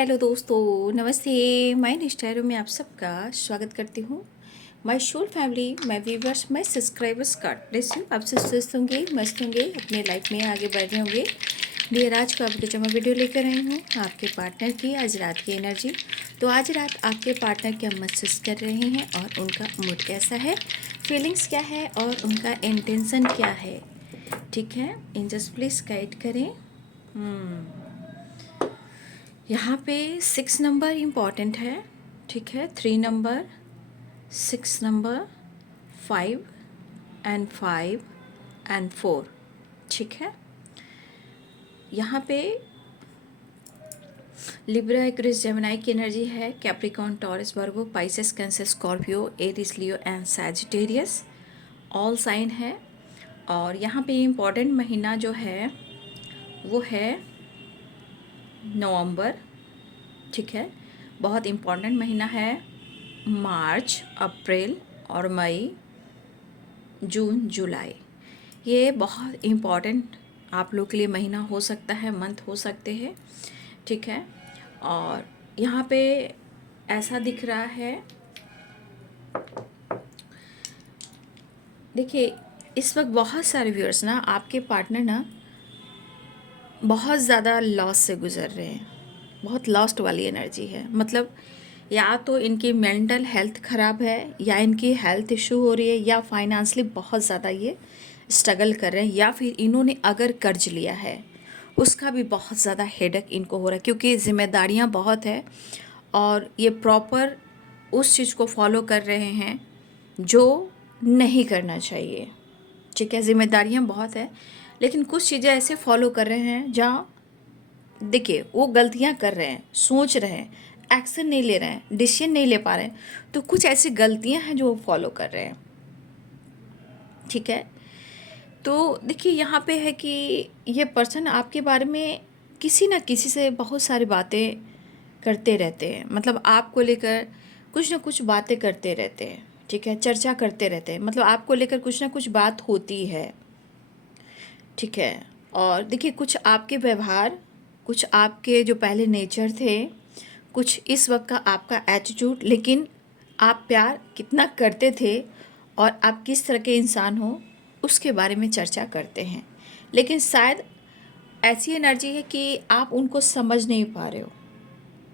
Hello दोस्तों, नमस्ते। मैं निष्ठा में आप सबका स्वागत करती हूँ। My soul family, my viewers, my subscribers, God bless you. आप सब स्वस्थ होंगे, मस्त होंगे, अपने लाइफ में आगे बढ़ रहे होंगे। डियर, आज को आपके जो मैं वीडियो लेकर आई हूँ आपके पार्टनर की आज रात की एनर्जी। तो आज रात आपके पार्टनर क्या महसूस कर रहे हैं और उनका मूड कैसा है, फीलिंग्स क्या है और उनका इंटेंशन क्या है। ठीक है, एंजल्स प्लीज़ गाइड करें। यहाँ पे 6 नंबर इम्पॉर्टेंट है। ठीक है, 3 नंबर, 6 नंबर, 5 एंड 5 एंड 4। ठीक है, यहाँ पे लिब्रा, एक्वेरियस, जेमिनी की एनर्जी है। Capricorn, Taurus, Virgo, Pisces, Cancer, Scorpio, Aries, Leo and Sagittarius all sign है। और यहाँ पे इम्पॉर्टेंट महीना जो है वो है नवंबर। ठीक है, बहुत इम्पॉर्टेंट महीना है मार्च, अप्रैल और मई, जून, जुलाई। ये बहुत इम्पॉर्टेंट आप लोग के लिए महीना हो सकता है, मंथ हो सकते हैं। ठीक है, और यहाँ पे ऐसा दिख रहा है, देखिए इस वक्त बहुत सारे व्यूअर्स ना, आपके पार्टनर ना बहुत ज़्यादा लॉस से गुजर रहे हैं। बहुत लॉस्ट वाली एनर्जी है। मतलब या तो इनकी मेंटल हेल्थ ख़राब है, या इनकी हेल्थ इशू हो रही है, या फाइनेंशियली बहुत ज़्यादा ये स्ट्रगल कर रहे हैं, या फिर इन्होंने अगर कर्ज लिया है उसका भी बहुत ज़्यादा हेडेक इनको हो रहा है, क्योंकि ज़िम्मेदारियां बहुत है और ये प्रॉपर उस चीज़ को फॉलो कर रहे हैं जो नहीं करना चाहिए। ठीक है, जिम्मेदारियां बहुत है, लेकिन कुछ चीज़ें ऐसे फॉलो कर रहे हैं जहाँ देखिए वो गलतियां कर रहे हैं, सोच रहे हैं, एक्शन नहीं ले रहे हैं, डिसीजन नहीं ले पा रहे हैं। तो कुछ ऐसी गलतियां हैं जो वो फॉलो कर रहे हैं। ठीक है, तो देखिए यहाँ पे है कि ये पर्सन आपके बारे में किसी ना किसी से बहुत सारी बातें करते रहते हैं। मतलब आपको लेकर कुछ ना कुछ बातें करते रहते हैं। ठीक है, चर्चा करते रहते हैं, मतलब आपको लेकर कुछ ना कुछ बात होती है। ठीक है, और देखिए कुछ आपके व्यवहार, कुछ आपके जो पहले नेचर थे, कुछ इस वक्त का आपका एटीट्यूड, लेकिन आप प्यार कितना करते थे और आप किस तरह के इंसान हो उसके बारे में चर्चा करते हैं। लेकिन शायद ऐसी एनर्जी है कि आप उनको समझ नहीं पा रहे हो।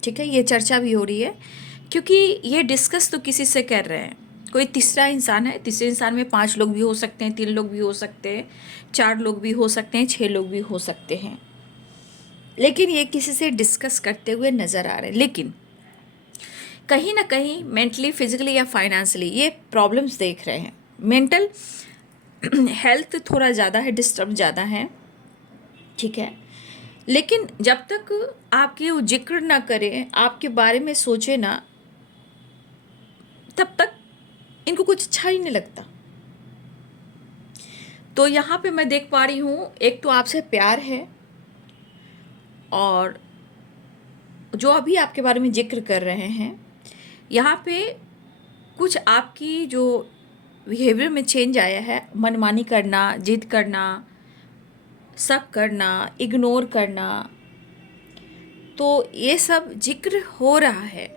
ठीक है, ये चर्चा भी हो रही है, क्योंकि ये डिस्कस तो किसी से कर रहे हैं, कोई तीसरा इंसान है। तीसरे इंसान में 5 लोग भी हो सकते हैं, 3 लोग भी हो सकते हैं, 4 लोग भी हो सकते हैं, 6 लोग भी हो सकते हैं। लेकिन ये किसी से डिस्कस करते हुए नज़र आ रहे हैं, लेकिन कहीं ना कहीं मेंटली, फिजिकली या फाइनेंशियली ये प्रॉब्लम्स देख रहे हैं। मेंटल हेल्थ थोड़ा ज़्यादा है, डिस्टर्ब ज़्यादा है। ठीक है, लेकिन जब तक आपकी वो जिक्र ना करें, आपके बारे में सोचे ना, तब तक इनको कुछ अच्छा ही नहीं लगता। तो यहाँ पे मैं देख पा रही हूँ, एक तो आपसे प्यार है, और जो अभी आपके बारे में जिक्र कर रहे हैं, यहाँ पे कुछ आपकी जो बिहेवियर में चेंज आया है, मनमानी करना, जिद करना, शक करना, इग्नोर करना, तो ये सब जिक्र हो रहा है।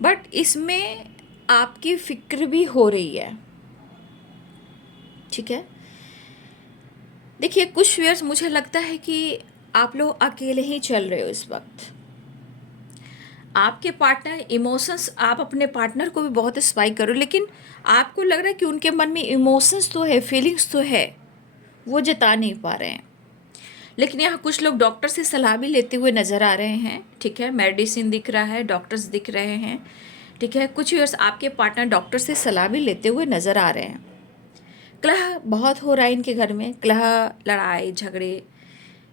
बट इसमें आपकी फिक्र भी हो रही है। ठीक है, देखिए कुछ व्यूअर्स, मुझे लगता है कि आप लोग अकेले ही चल रहे हो इस वक्त। आपके पार्टनर इमोशंस, आप अपने पार्टनर को भी बहुत स्पाई करो, लेकिन आपको लग रहा है कि उनके मन में इमोशंस तो है, फीलिंग्स तो है, वो जता नहीं पा रहे हैं। लेकिन यहाँ कुछ लोग डॉक्टर से सलाह भी लेते हुए नज़र आ रहे हैं। ठीक है, मेडिसिन दिख रहा है, डॉक्टर्स दिख रहे हैं। ठीक है, कुछ व्यूअर्स आपके पार्टनर डॉक्टर से सलाह भी लेते हुए नज़र आ रहे हैं। कलह बहुत हो रहा है इनके घर में, कलह, लड़ाई झगड़े।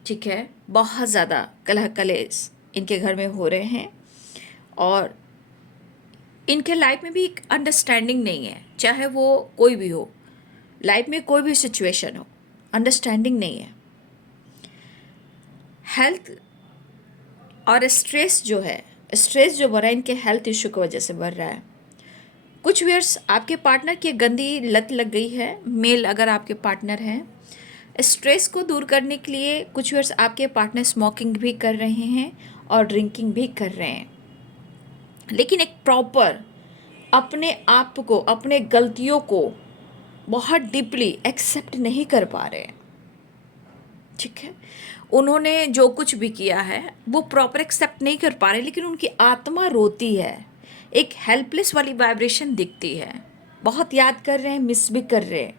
ठीक है, बहुत ज़्यादा कलह कलेश इनके घर में हो रहे हैं, और इनके लाइफ में भी एक अंडरस्टैंडिंग नहीं है। चाहे वो कोई भी हो, लाइफ में कोई भी सिचुएशन हो, अंडरस्टैंडिंग नहीं है। हेल्थ और स्ट्रेस जो है, स्ट्रेस जो बढ़ रहा है इनके हेल्थ इशू की वजह से बढ़ रहा है। कुछ व्यूअर्स आपके पार्टनर की गंदी लत लग गई है। मेल अगर आपके पार्टनर हैं, स्ट्रेस को दूर करने के लिए कुछ व्यूअर्स आपके पार्टनर स्मोकिंग भी कर रहे हैं और ड्रिंकिंग भी कर रहे हैं, लेकिन एक प्रॉपर अपने आप को, अपने गलतियों को बहुत डीपली एक्सेप्ट नहीं कर पा रहे हैं। ठीक है, उन्होंने जो कुछ भी किया है वो प्रॉपर एक्सेप्ट नहीं कर पा रहे, लेकिन उनकी आत्मा रोती है, एक हेल्पलेस वाली वाइब्रेशन दिखती है, बहुत याद कर रहे हैं, मिस भी कर रहे हैं।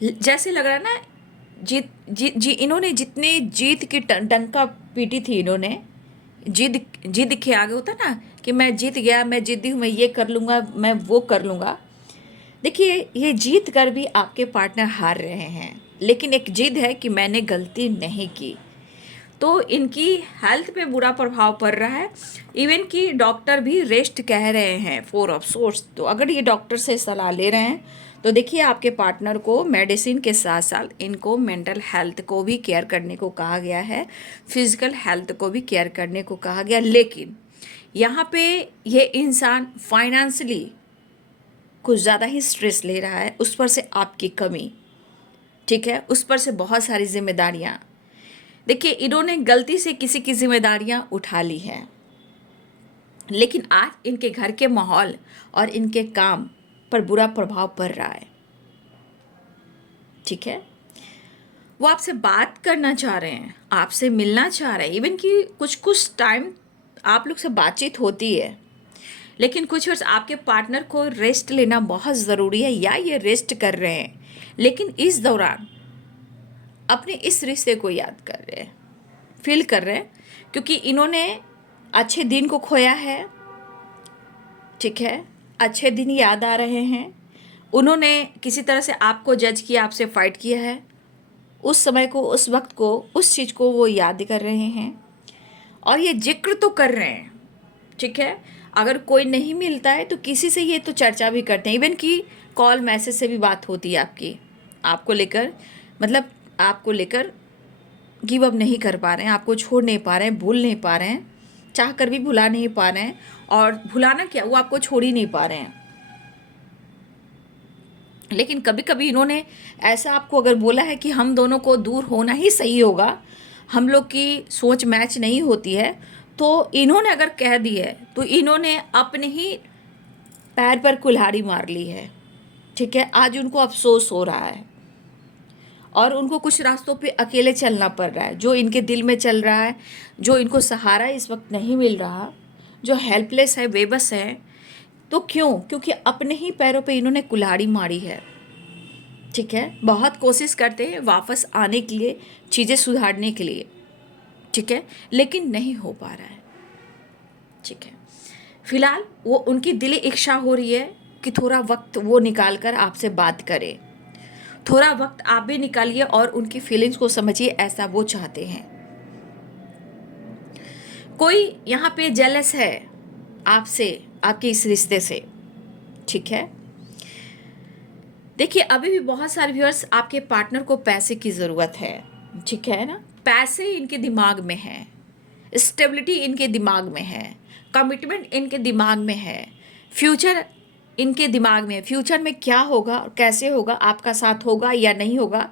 जैसे लग रहा है ना, जीत जी जी इन्होंने जितने जीत की डंका पीटी थी, इन्होंने जिद जिद के आगे होता ना कि मैं जीत गया, मैं जिद्दी हूँ, मैं ये कर लूँगा, मैं वो कर लूँगा। देखिए, ये जीत कर भी आपके पार्टनर हार रहे हैं, लेकिन एक जिद है कि मैंने गलती नहीं की। तो इनकी हेल्थ पे बुरा प्रभाव पड़ रहा है। इवन कि डॉक्टर भी रेस्ट कह रहे हैं, 4 ऑफ सोर्स। तो अगर ये डॉक्टर से सलाह ले रहे हैं तो देखिए, आपके पार्टनर को मेडिसिन के साथ साथ इनको मेंटल हेल्थ को भी केयर करने को कहा गया है, फिजिकल हेल्थ को भी केयर करने को कहा गया। लेकिन यहाँ पे ये इंसान फाइनेंशियली कुछ ज़्यादा ही स्ट्रेस ले रहा है, उस पर से आपकी कमी, ठीक है, उस पर से बहुत सारी जिम्मेदारियाँ। देखिए, इन्होंने गलती से किसी की जिम्मेदारियाँ उठा ली हैं, लेकिन आज इनके घर के माहौल और इनके काम पर बुरा प्रभाव पड़ रहा है। ठीक है, वो आपसे बात करना चाह रहे हैं, आपसे मिलना चाह रहे हैं, इवन कि कुछ कुछ टाइम आप लोग से बातचीत होती है, लेकिन कुछ वर्ष आपके पार्टनर को रेस्ट लेना बहुत ज़रूरी है, या ये रेस्ट कर रहे हैं, लेकिन इस दौरान अपने इस रिश्ते को याद कर रहे हैं, फील कर रहे हैं, क्योंकि इन्होंने अच्छे दिन को खोया है। ठीक है, अच्छे दिन याद आ रहे हैं, उन्होंने किसी तरह से आपको जज किया, आपसे फाइट किया है, उस समय को, उस वक्त को, उस चीज़ को वो याद कर रहे हैं और ये जिक्र तो कर रहे हैं। ठीक है, अगर कोई नहीं मिलता है तो किसी से ये तो चर्चा भी करते हैं, इवन कि कॉल मैसेज से भी बात होती है आपकी, आपको लेकर, मतलब आपको लेकर गिव अप नहीं कर पा रहे हैं, आपको छोड़ नहीं पा रहे हैं, भूल नहीं पा रहे हैं, चाह कर भी भुला नहीं पा रहे हैं, और भुलाना क्या, वो आपको छोड़ ही नहीं पा रहे हैं। लेकिन कभी कभी इन्होंने ऐसा आपको अगर बोला है कि हम दोनों को दूर होना ही सही होगा, हम लोग की सोच मैच नहीं होती है, तो इन्होंने अगर कह दी है तो इन्होंने अपने ही पैर पर कुल्हाड़ी मार ली है। ठीक है, आज उनको अफसोस हो रहा है और उनको कुछ रास्तों पे अकेले चलना पड़ रहा है, जो इनके दिल में चल रहा है, जो इनको सहारा इस वक्त नहीं मिल रहा, जो हेल्पलेस है, बेबस है। तो क्यों? क्योंकि अपने ही पैरों पे इन्होंने कुल्हाड़ी मारी है। ठीक है, बहुत कोशिश करते हैं वापस आने के लिए, चीज़ें सुधारने के लिए। ठीक है, लेकिन नहीं हो पा रहा है। ठीक है, फिलहाल वो उनकी दिली इच्छा हो रही है कि थोड़ा वक्त वो निकाल कर आपसे बात करें, थोड़ा वक्त आप भी निकालिए और उनकी फीलिंग्स को समझिए, ऐसा वो चाहते हैं। कोई यहाँ पे जेलस है आपसे, आपके इस रिश्ते से। ठीक है, देखिए, अभी भी बहुत सारे व्यूअर्स आपके पार्टनर को पैसे की ज़रूरत है। ठीक है ना, पैसे इनके दिमाग में है, स्टेबिलिटी इनके दिमाग में है, कमिटमेंट इनके दिमाग में है, फ्यूचर इनके दिमाग में है। फ्यूचर में क्या होगा और कैसे होगा, आपका साथ होगा या नहीं होगा,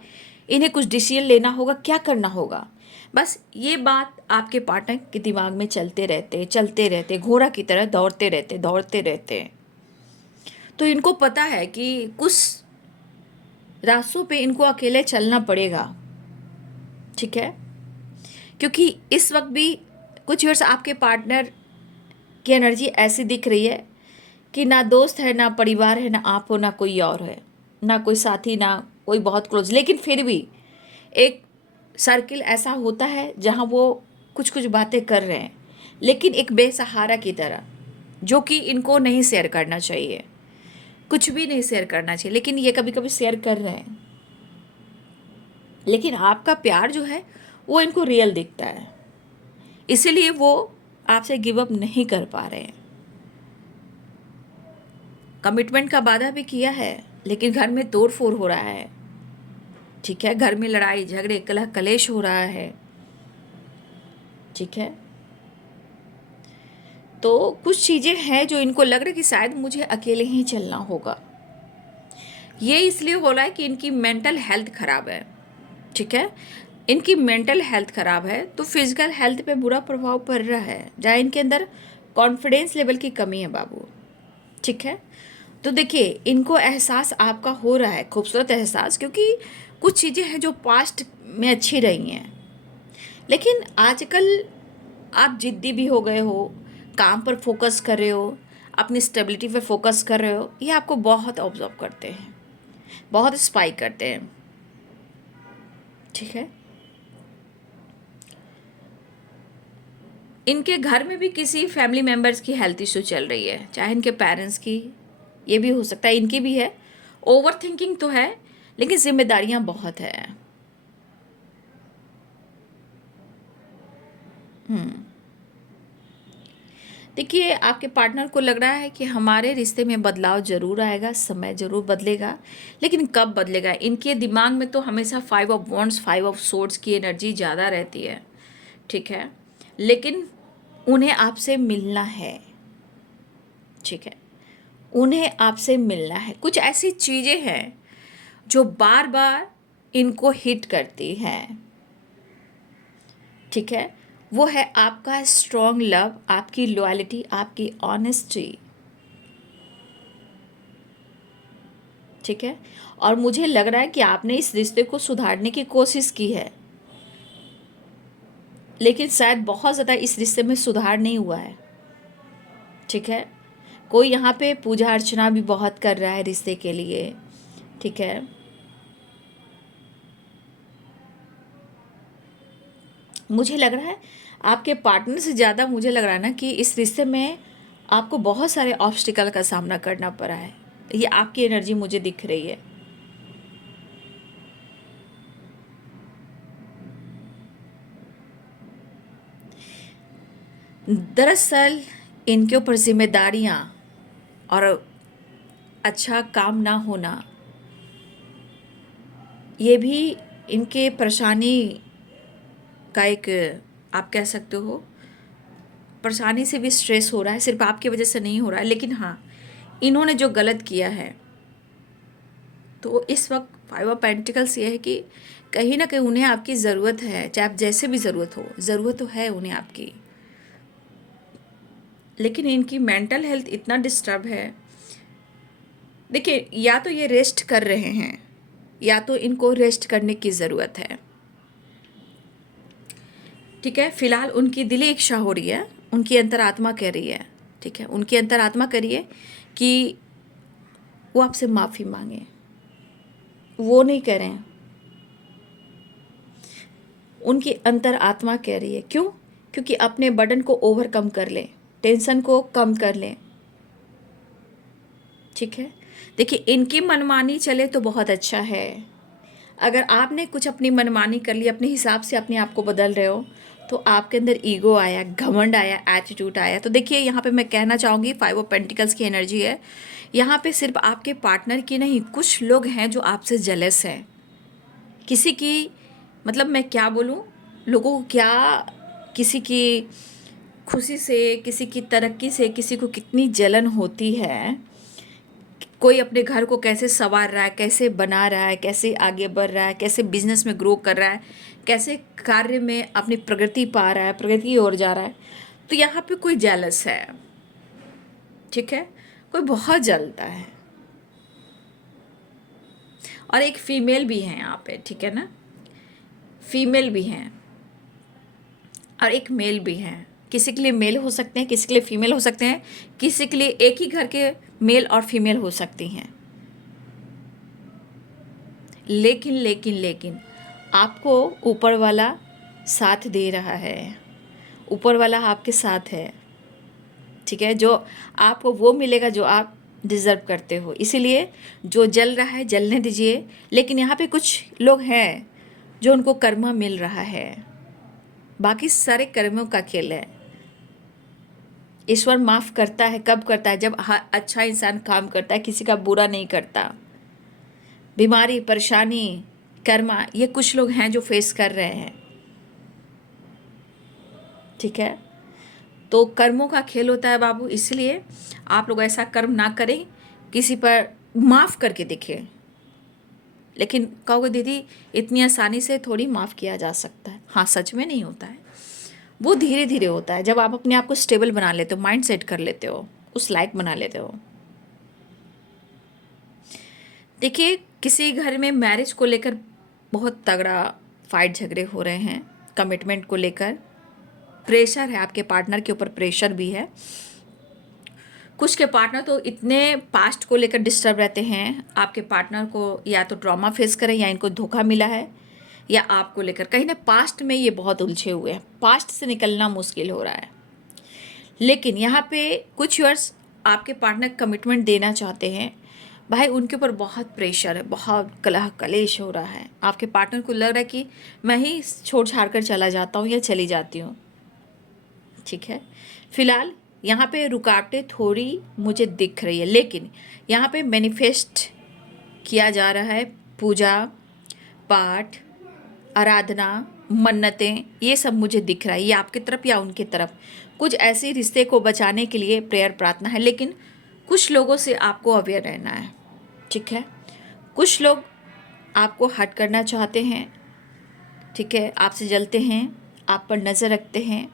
इन्हें कुछ डिसीजन लेना होगा, क्या करना होगा, बस ये बात आपके पार्टनर के दिमाग में चलते रहते, घोड़ा की तरह दौड़ते रहते। तो इनको पता है कि कुछ रास्तों पे इनको अकेले चलना पड़ेगा। ठीक है, क्योंकि इस वक्त भी कुछ वर्ष आपके पार्टनर की एनर्जी ऐसी दिख रही है कि ना दोस्त है, ना परिवार है, ना आप हो, ना कोई और है, ना कोई साथी, ना कोई बहुत क्लोज, लेकिन फिर भी एक सर्किल ऐसा होता है जहाँ वो कुछ कुछ बातें कर रहे हैं, लेकिन एक बेसहारा की तरह, जो कि इनको नहीं शेयर करना चाहिए, कुछ भी नहीं शेयर करना चाहिए, लेकिन ये कभी कभी शेयर कर रहे हैं। लेकिन आपका प्यार जो है वो इनको रियल दिखता है, इसीलिए वो आपसे गिव अप नहीं कर पा रहे हैं। कमिटमेंट का वादा भी किया है, लेकिन घर में तोड़ फोड़ हो रहा है। ठीक है, घर में लड़ाई झगड़े कलह कलेश हो रहा है। ठीक है, तो कुछ चीज़ें हैं जो इनको लग रहा है कि शायद मुझे अकेले ही चलना होगा। ये इसलिए हो रहा है कि इनकी मेंटल हेल्थ खराब है, ठीक है। इनकी मेंटल हेल्थ ख़राब है तो फिजिकल हेल्थ पे बुरा प्रभाव पड़ रहा है, जहाँ इनके अंदर कॉन्फिडेंस लेवल की कमी है बाबू। ठीक है। तो देखिए, इनको एहसास आपका हो रहा है, खूबसूरत एहसास, क्योंकि कुछ चीज़ें हैं जो पास्ट में अच्छी रही हैं, लेकिन आजकल आप जिद्दी भी हो गए हो, काम पर फोकस कर रहे हो, अपनी स्टेबिलिटी पर फोकस कर रहे हो, ये आपको बहुत ऑब्जर्व करते हैं, बहुत स्पाई करते हैं। ठीक है। इनके घर में भी किसी फैमिली मेम्बर्स की हेल्थ इशू चल रही है, चाहे इनके पेरेंट्स की, ये भी हो सकता है, इनकी भी है। ओवर थिंकिंग तो है, लेकिन जिम्मेदारियां बहुत है। देखिए, आपके पार्टनर को लग रहा है कि हमारे रिश्ते में बदलाव ज़रूर आएगा, समय ज़रूर बदलेगा, लेकिन कब बदलेगा? इनके दिमाग में तो हमेशा 5 ऑफ वॉन्ड्स 5 ऑफ सोर्ड्स की एनर्जी ज़्यादा रहती है। ठीक है। लेकिन उन्हें आपसे मिलना है। ठीक है। उन्हें आपसे मिलना है। कुछ ऐसी चीज़ें हैं जो बार बार इनको हिट करती हैं। ठीक है। वो है आपका स्ट्रॉन्ग लव, आपकी लॉयल्टी, आपकी ऑनेस्टी। ठीक है। और मुझे लग रहा है कि आपने इस रिश्ते को सुधारने की कोशिश की है, लेकिन शायद बहुत ज़्यादा इस रिश्ते में सुधार नहीं हुआ है। ठीक है। कोई यहाँ पे पूजा अर्चना भी बहुत कर रहा है रिश्ते के लिए। ठीक है। मुझे लग रहा है आपके पार्टनर से ज़्यादा मुझे लग रहा है ना कि इस रिश्ते में आपको बहुत सारे ऑब्स्टिकल का सामना करना पड़ा है। ये आपकी एनर्जी मुझे दिख रही है। दरअसल इनके ऊपर जिम्मेदारियाँ और अच्छा काम ना होना, ये भी इनके परेशानी का एक, आप कह सकते हो, परेशानी से भी स्ट्रेस हो रहा है। सिर्फ आपकी वजह से नहीं हो रहा है, लेकिन हाँ, इन्होंने जो गलत किया है, तो इस वक्त 5 ऑफ पेंटिकल्स ये है कि कहीं ना कहीं उन्हें आपकी ज़रूरत है, चाहे आप जैसे भी ज़रूरत हो, ज़रूरत तो है उन्हें आपकी। लेकिन इनकी मेंटल हेल्थ इतना डिस्टर्ब है। देखिए, या तो ये रेस्ट कर रहे हैं, या तो इनको रेस्ट करने की ज़रूरत है। ठीक है। फिलहाल उनकी दिली इच्छा हो रही है, उनकी अंतरात्मा कह रही है। ठीक है। उनकी अंतरात्मा कह रही है कि वो आपसे माफ़ी मांगे। वो नहीं कह रहे हैं, उनकी अंतरात्मा कह रही है। क्यों? क्योंकि अपने बर्डन को ओवरकम कर लें, टेंशन को कम कर लें। ठीक है। देखिए, इनकी मनमानी चले तो बहुत अच्छा है। अगर आपने कुछ अपनी मनमानी कर ली, अपने हिसाब से अपने आप को बदल रहे हो, तो आपके अंदर ईगो आया, घमंड आया, एटीट्यूड आया। तो देखिए, यहाँ पे मैं कहना चाहूँगी 5 ऑफ पेंटिकल्स की एनर्जी है। यहाँ पे सिर्फ आपके पार्टनर की नहीं, कुछ लोग हैं जो आपसे जेलस हैं। किसी की, मतलब मैं क्या बोलूँ, लोगों को क्या, किसी की खुशी से, किसी की तरक्की से किसी को कितनी जलन होती है। कोई अपने घर को कैसे संवार रहा है, कैसे बना रहा है, कैसे आगे बढ़ रहा है, कैसे बिजनेस में ग्रो कर रहा है, कैसे कार्य में अपनी प्रगति पा रहा है, प्रगति की ओर जा रहा है। तो यहाँ पे कोई जेलस है। ठीक है। कोई बहुत जलता है। और एक फीमेल भी है यहाँ पे। ठीक है ना। फीमेल भी हैं और एक मेल भी हैं। किसी के लिए मेल हो सकते हैं, किसी के लिए फीमेल हो सकते हैं, किसी के लिए एक ही घर के मेल और फीमेल हो सकती हैं। लेकिन लेकिन लेकिन आपको ऊपर वाला साथ दे रहा है, ऊपर वाला आपके साथ है। ठीक है। जो आपको वो मिलेगा जो आप डिज़र्व करते हो। इसीलिए जो जल रहा है जलने दीजिए। लेकिन यहाँ पे कुछ लोग हैं जो उनको कर्मा मिल रहा है, बाकी सारे कर्मों का खेल है। ईश्वर माफ़ करता है, कब करता है? जब अच्छा इंसान काम करता है, किसी का बुरा नहीं करता। बीमारी, परेशानी, कर्मा, ये कुछ लोग हैं जो फेस कर रहे हैं। ठीक है। तो कर्मों का खेल होता है बाबू, इसलिए आप लोग ऐसा कर्म ना करें, किसी पर माफ़ करके देखें। लेकिन कहोगे दीदी इतनी आसानी से थोड़ी माफ़ किया जा सकता है। हाँ, सच में नहीं होता है, वो धीरे धीरे होता है। जब आप अपने आप को स्टेबल बना लेते हो, माइंड सेट कर लेते हो, उस लायक बना लेते हो। देखिए, किसी घर में मैरिज को लेकर बहुत तगड़ा फाइट झगड़े हो रहे हैं, कमिटमेंट को लेकर प्रेशर है, आपके पार्टनर के ऊपर प्रेशर भी है। कुछ के पार्टनर तो इतने पास्ट को लेकर डिस्टर्ब रहते हैं, आपके पार्टनर को या तो ट्रॉमा फेस करें या इनको धोखा मिला है, या आपको लेकर कहीं ना पास्ट में ये बहुत उलझे हुए हैं, पास्ट से निकलना मुश्किल हो रहा है। लेकिन यहाँ पे कुछ व्यूअर्स आपके पार्टनर कमिटमेंट देना चाहते हैं, भाई उनके ऊपर बहुत प्रेशर है, बहुत कलह कलेश हो रहा है। आपके पार्टनर को लग रहा है कि मैं ही छोड़ छाड़ कर चला जाता हूँ या चली जाती हूँ। ठीक है, फिलहाल यहाँ पे रुकावटें थोड़ी मुझे दिख रही है, लेकिन यहाँ पे मैनिफेस्ट किया जा रहा है, पूजा पाठ, आराधना, मन्नतें, ये सब मुझे दिख रहा है। ये आपकी तरफ या उनकी तरफ कुछ ऐसे रिश्ते को बचाने के लिए प्रेयर प्रार्थना है। लेकिन कुछ लोगों से आपको अवेयर रहना है। ठीक है, कुछ लोग आपको हर्ट करना चाहते हैं। ठीक है, आपसे जलते हैं, आप पर नज़र रखते हैं,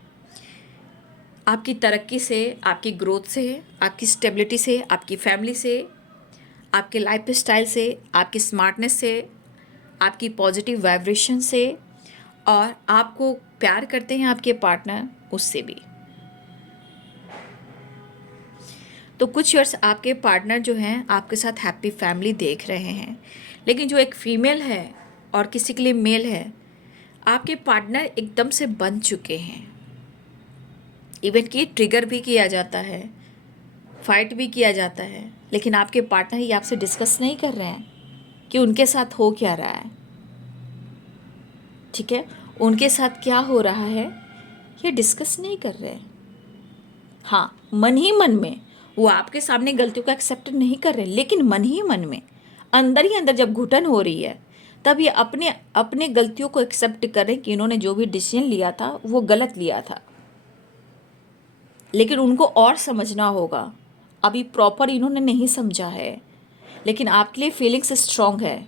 आपकी तरक्की से, आपकी ग्रोथ से, आपकी स्टेबिलिटी से, आपकी फैमिली से, आपके लाइफ स्टाइल से, आपकी स्मार्टनेस से, आपकी पॉजिटिव वाइब्रेशन से, और आपको प्यार करते हैं आपके पार्टनर, उससे भी। तो कुछ ईयर्स आपके पार्टनर जो हैं आपके साथ हैप्पी फैमिली देख रहे हैं, लेकिन जो एक फीमेल है और किसी के लिए मेल है, आपके पार्टनर एकदम से बन चुके हैं। इवन कि ट्रिगर भी किया जाता है, फाइट भी किया जाता है, लेकिन आपके पार्टनर ही आपसे डिस्कस नहीं कर रहे हैं कि उनके साथ हो क्या रहा है। ठीक है, उनके साथ क्या हो रहा है ये डिस्कस नहीं कर रहे हैं। हाँ, मन ही मन में वो आपके सामने गलतियों को एक्सेप्ट नहीं कर रहे, लेकिन मन ही मन में अंदर ही अंदर जब घुटन हो रही है, तब ये अपने अपने गलतियों को एक्सेप्ट करें कि इन्होंने जो भी डिसीजन लिया था वो गलत लिया था। लेकिन उनको और समझना होगा, अभी प्रॉपर इन्होंने नहीं समझा है। लेकिन आपके लिए फीलिंग्स स्ट्रॉन्ग है,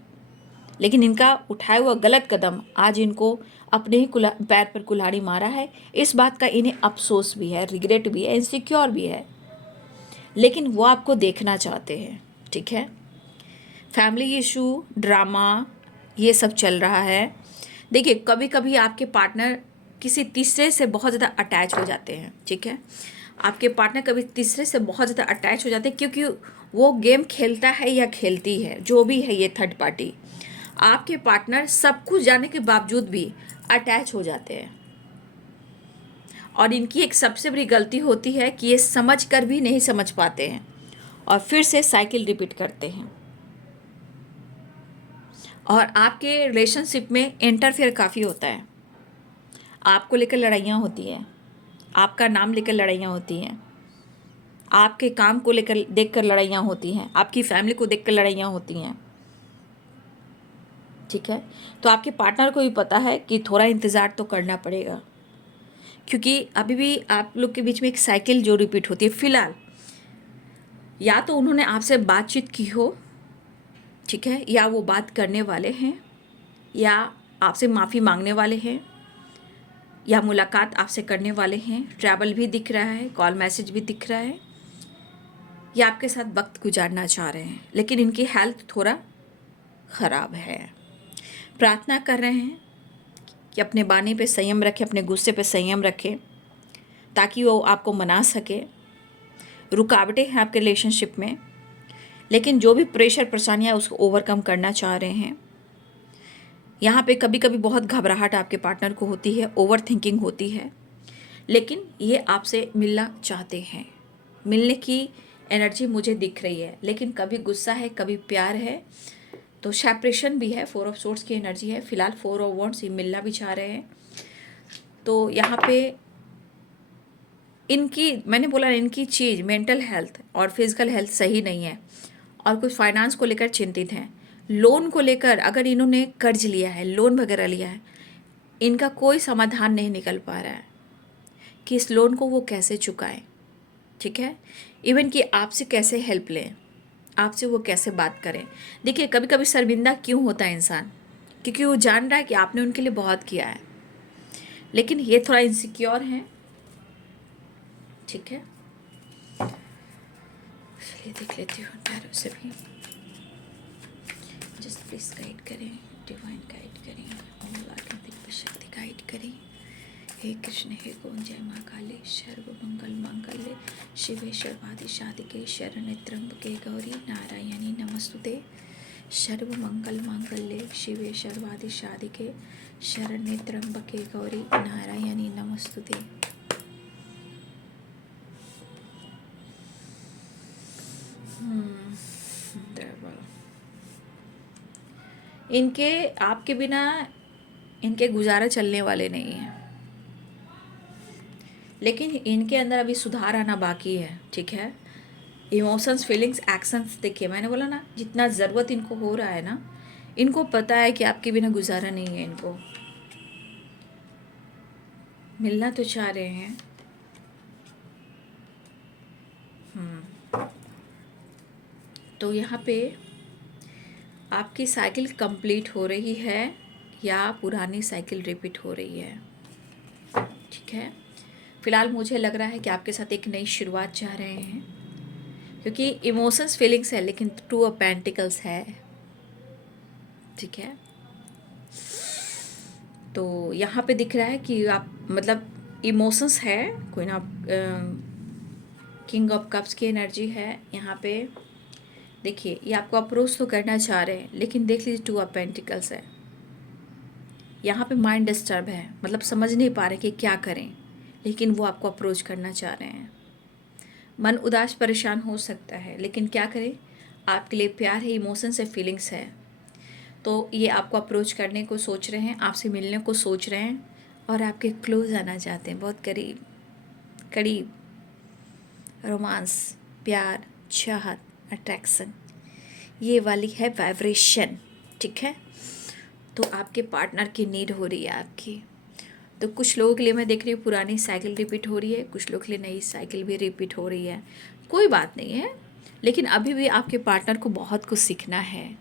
लेकिन इनका उठाया हुआ गलत कदम आज इनको अपने ही पैर पर कुल्हाड़ी मारा है। इस बात का इन्हें अफसोस भी है, रिग्रेट भी है, इनसिक्योर भी है, लेकिन वो आपको देखना चाहते हैं। ठीक है, फैमिली इशू, ड्रामा, ये सब चल रहा है। देखिए, कभी कभी आपके पार्टनर किसी तीसरे से बहुत ज़्यादा अटैच हो जाते हैं। ठीक है, आपके पार्टनर कभी तीसरे से बहुत ज़्यादा अटैच हो जाते हैं, क्योंकि वो गेम खेलता है या खेलती है, जो भी है ये थर्ड पार्टी, आपके पार्टनर सब कुछ जानने के बावजूद भी अटैच हो जाते हैं। और इनकी एक सबसे बड़ी गलती होती है कि ये समझ कर भी नहीं समझ पाते हैं और फिर से साइकिल रिपीट करते हैं, और आपके रिलेशनशिप में इंटरफेयर काफ़ी होता है। आपको लेकर लड़ाइयाँ होती हैं, आपका नाम लेकर लड़ाइयाँ होती हैं, आपके काम को लेकर देखकर लड़ाइयाँ होती हैं, आपकी फैमिली को देखकर लड़ाइयाँ होती हैं। ठीक है, तो आपके पार्टनर को भी पता है कि थोड़ा इंतज़ार तो करना पड़ेगा, क्योंकि अभी भी आप लोग के बीच में एक साइकिल जो रिपीट होती है। फिलहाल या तो उन्होंने आपसे बातचीत की हो, ठीक है, या वो बात करने वाले हैं, या आपसे माफ़ी मांगने वाले हैं, या मुलाकात आपसे करने वाले हैं। ट्रैवल भी दिख रहा है, कॉल मैसेज भी दिख रहा है, या आपके साथ वक्त गुजारना चाह रहे हैं, लेकिन इनकी हेल्थ थोड़ा ख़राब है। प्रार्थना कर रहे हैं कि अपने बानी पे संयम रखें, अपने गुस्से पे संयम रखें, ताकि वो आपको मना सके। रुकावटें हैं आपके रिलेशनशिप में, लेकिन जो भी प्रेशर परेशानियाँ उसको ओवरकम करना चाह रहे हैं। यहाँ पे कभी कभी बहुत घबराहट आपके पार्टनर को होती है, ओवर थिंकिंग होती है, लेकिन ये आपसे मिलना चाहते हैं। मिलने की एनर्जी मुझे दिख रही है, लेकिन कभी गुस्सा है, कभी प्यार है, तो सेपरेशन भी है। 4 ऑफ सोर्ड्स की एनर्जी है। फिलहाल 4 ऑफ वॉन्ड्स, ये मिलना भी चाह रहे हैं। तो यहाँ पे इनकी, मैंने बोला इनकी चीज़ मेंटल हेल्थ और फिजिकल हेल्थ सही नहीं है, और कुछ फाइनेंस को लेकर चिंतित हैं। लोन को लेकर अगर इन्होंने कर्ज लिया है, लोन वगैरह लिया है, इनका कोई समाधान नहीं निकल पा रहा है कि इस लोन को वो कैसे चुकाएं। ठीक है, इवन कि आपसे कैसे हेल्प लें, आपसे वो कैसे बात करें। देखिए कभी कभी शर्मिंदा क्यों होता है इंसान, क्योंकि वो जान रहा है कि आपने उनके लिए बहुत किया है, लेकिन ये थोड़ा इनसिक्योर है। ठीक है, चलिए देख लेती हूँ टैरो से भी। जस्ट प्लीज गाइड करें, डिवाइन गाइड करें, ओम लॉर्ड दिव्य शक्ति गाइड करें। हे कृष्ण हे गोविंद, जय माँ काली, सर्व मंगल मांगल्ये शिवे सर्वादि साधिके शरण्ये त्र्यंबके गौरी नारायणी नमस्तुते। सर्व मंगल मांगल्ये शिवे सर्वादि साधिके शरण्ये त्र्यंबके गौरी नारायणी नमस्तुते। इनके आपके बिना इनके गुजारा चलने वाले नहीं हैं, लेकिन इनके अंदर अभी सुधार आना बाकी है। ठीक है, इमोशंस, फीलिंग्स, एक्शंस, देखिए मैंने बोला ना, जितना ज़रूरत इनको हो रहा है ना, इनको पता है कि आपके बिना गुजारा नहीं है। इनको मिलना तो चाह रहे हैं। तो यहाँ पे आपकी साइकिल कंप्लीट हो रही है या पुरानी साइकिल रिपीट हो रही है। ठीक है, फिलहाल मुझे लग रहा है कि आपके साथ एक नई शुरुआत चाह रहे हैं, क्योंकि इमोशंस फीलिंग्स है लेकिन टू ऑफ पेंटिकल्स है। ठीक है, तो यहाँ पे दिख रहा है कि आप मतलब इमोशंस है, कोई ना, किंग ऑफ कप्स की एनर्जी है यहाँ पे। देखिए ये आपको अप्रोच तो करना चाह रहे हैं, लेकिन देख लीजिए टू ऑफ पेंटिकल्स है। यहाँ पे माइंड डिस्टर्ब है, मतलब समझ नहीं पा रहे कि क्या करें, लेकिन वो आपको अप्रोच करना चाह रहे हैं। मन उदास परेशान हो सकता है, लेकिन क्या करें, आपके लिए प्यार है, इमोशंस है, फीलिंग्स है। तो ये आपको अप्रोच करने को सोच रहे हैं, आपसे मिलने को सोच रहे हैं, और आपके क्लोज आना चाहते हैं, बहुत करीब करीब। रोमांस, प्यार, चाहत, अट्रैक्शन, ये वाली है वाइब्रेशन। ठीक है, तो आपके पार्टनर की नीड हो रही है आपकी। तो कुछ लोगों के लिए मैं देख रही हूँ पुरानी साइकिल रिपीट हो रही है, कुछ लोगों के लिए नई साइकिल भी रिपीट हो रही है। कोई बात नहीं है, लेकिन अभी भी आपके पार्टनर को बहुत कुछ सीखना है,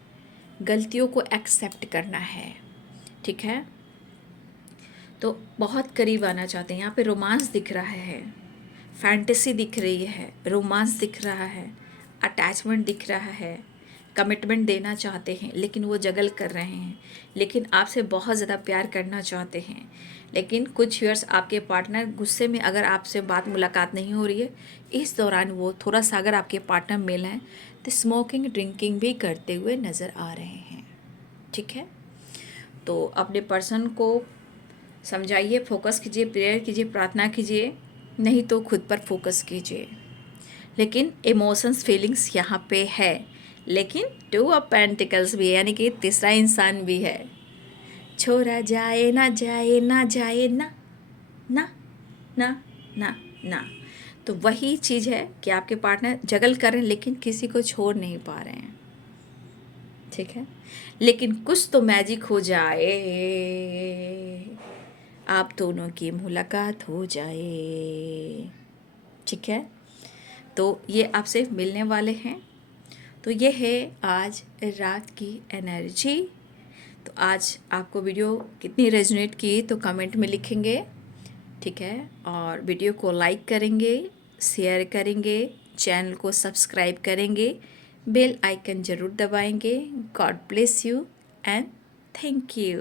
गलतियों को एक्सेप्ट करना है। ठीक है, तो बहुत करीब आना चाहते हैं। यहाँ पे रोमांस दिख रहा है, फैंटेसी दिख रही है, रोमांस दिख रहा है, अटैचमेंट दिख रहा है, कमिटमेंट देना चाहते हैं, लेकिन वो जगल कर रहे हैं, लेकिन आपसे बहुत ज़्यादा प्यार करना चाहते हैं। लेकिन कुछ ईयर्स आपके पार्टनर गुस्से में, अगर आपसे बात मुलाकात नहीं हो रही है, इस दौरान वो थोड़ा सा, अगर आपके पार्टनर मेल हैं तो स्मोकिंग ड्रिंकिंग भी करते हुए नज़र आ रहे हैं। ठीक है, तो अपने पर्सन को समझाइए, फोकस कीजिए, प्रेयर कीजिए, प्रार्थना कीजिए, नहीं तो खुद पर फोकस कीजिए। लेकिन इमोशंस फीलिंग्स यहाँ पे है, लेकिन टू ऑफ पेंटिकल्स भी है, यानी कि तीसरा इंसान भी है। छोड़ा जाए ना जाए ना जाए ना ना ना ना ना। तो वही चीज़ है कि आपके पार्टनर जगल कर रहे हैं, लेकिन किसी को छोड़ नहीं पा रहे हैं। ठीक है, लेकिन कुछ तो मैजिक हो जाए, आप दोनों की मुलाकात हो जाए। ठीक है, तो ये आपसे मिलने वाले हैं। तो ये है आज रात की एनर्जी। तो आज आपको वीडियो कितनी रेजोनेट की तो कमेंट में लिखेंगे। ठीक है, और वीडियो को लाइक करेंगे, शेयर करेंगे, चैनल को सब्सक्राइब करेंगे, बेल आइकन ज़रूर दबाएंगे। God bless you and thank you.